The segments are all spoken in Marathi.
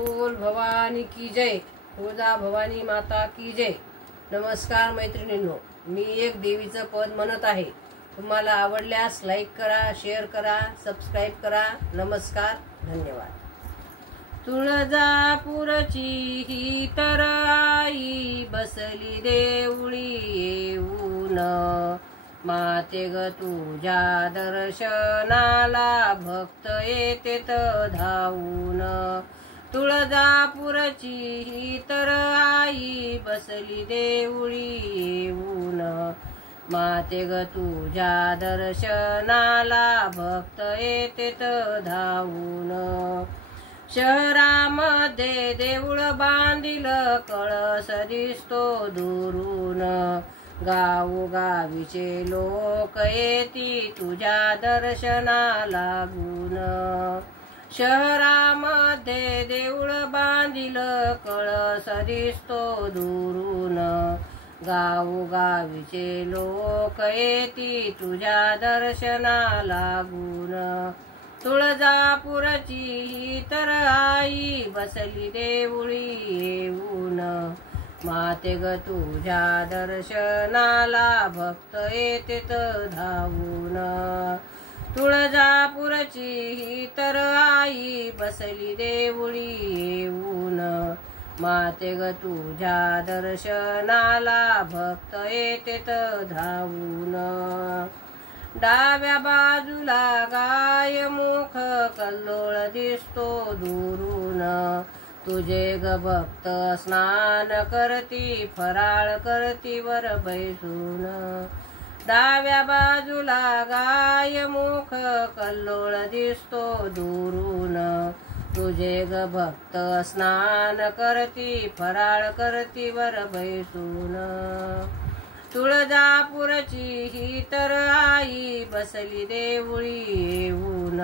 बोल भवानी की जय, तुळजा भवानी माता की जय। नमस्कार मैत्रिणींनो, मी एक देवीचं पद म्हणत आहे। तुम्हाला आवडल्यास लाईक करा, शेअर करा, सबस्क्राइब करा। नमस्कार, धन्यवाद। तुळजापूरची ही तर आई बसली देवळी येऊन, माते ग तुझ्या दर्शनाला भक्त येतेत धावून। तुळजापूरची ही तर आई बसली देवळी येऊन, माते ग तुझ्या दर्शनाला भक्त येतेत धावून। शहरामध्ये देऊळ बांधिल कळस दिसतो दुरून, गावोगावीचे लोक येती तुझ्या दर्शना लागून। शहरामध्ये देऊळ बांधिल कळस दिसतो दुरून, गावोगावीचे लोक येती तुझ्या दर्शना लागून। तुळजापूरची ही तर आई बसली देवळी येऊन, माते ग तुझ्या दर्शनाला भक्त येतेत धावून। तुळजापूरची ही तर आई बसली देवळी येऊन, माते ग तुझ्या दर्शनाला भक्त येतेत धावून। डाव्या बाजूला गाय मुख कल्लोळ दिसतो दुरून, तुझे ग भक्त स्नान करती फराळ करती वर बैसून। डाव्या बाजूला गाय मुख कल्लोळ दिसतो दुरून, तुझे ग भक्त स्नान करती फराळ करती वर बैसून। तुळजापूरची ही तर आई बसली देवळी येऊन,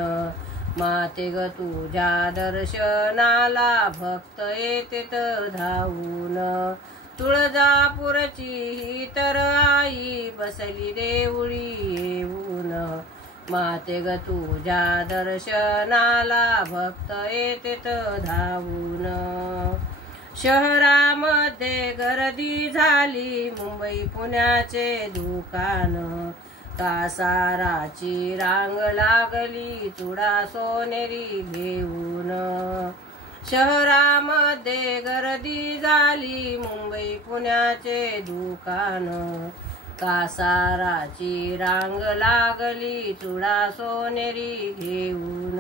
माते ग तुझ्या दर्शनाला भक्त येतेत धावून। तुळजापूरची ही तर आई बसली देवळी येऊन, माते ग तुझ्या दर्शनाला भक्त येतेत धावून। शहरामध्ये गर्दी झाली मुंबई पुण्याचे दुकान, कासाराची रांग लागली चुडा सोनेरी घेऊन। शहरामध्ये गर्दी झाली मुंबई पुण्याचे दुकान, कासाराची रांग लागली चुडा सोनेरी घेऊन।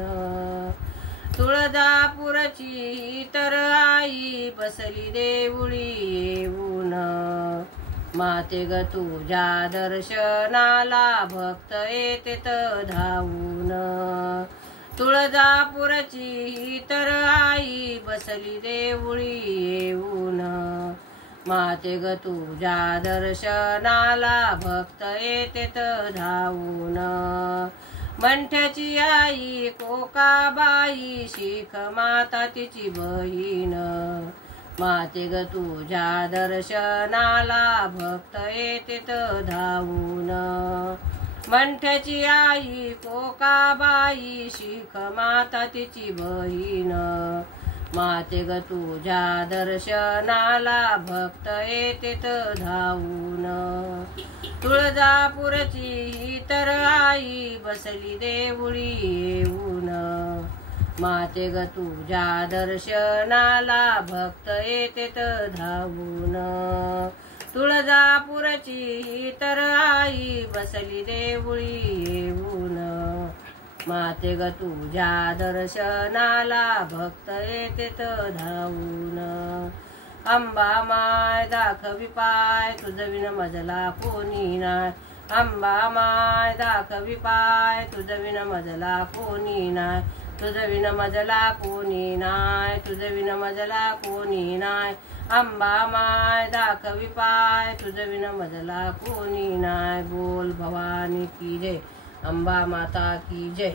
तुळजापूरची ही तर आई बसली देवळी येऊन, माते ग तुझ्या दर्शनाला भक्त येतेत धावून। तुळजापूरची ही तर आई बसली देवळी येऊन, माते ग तुझ्या दर्शनाला भक्त येतेत धावून। मंठ्याची आई कोकाबाई शीख माता तिची बहीण, माते ग तुझ्या दर्शनाला भक्त येतेत धावून। मंठ्याची आई कोकाबाई शीख माता तिची बहीण, माते ग तुझ्या दर्शनाला भक्त येतेत धावून। तुळजापूरची ही तर आई बसली देवळी येऊन, माते ग तुझ्या दर्शनाला भक्त येतेत धावून। तुळजापूरची ही तर आई बसली देवळी येऊन, माते ग तुझ्या दर्शनाला भक्त येतेत धावून। अंबा माय दाखवी पाय तुझविन मजला कोणी नाय, अंबा माय दाखवी पाय तुझविन मजला कोणी नाय, तुझविन मजला कोणी नाय, तुझविन मजला कोणी नाय। अंबा माय दाखवी पाय तुझविन मजला कोणी नाय। बोल भवानी की जय, अंबा माता की जय।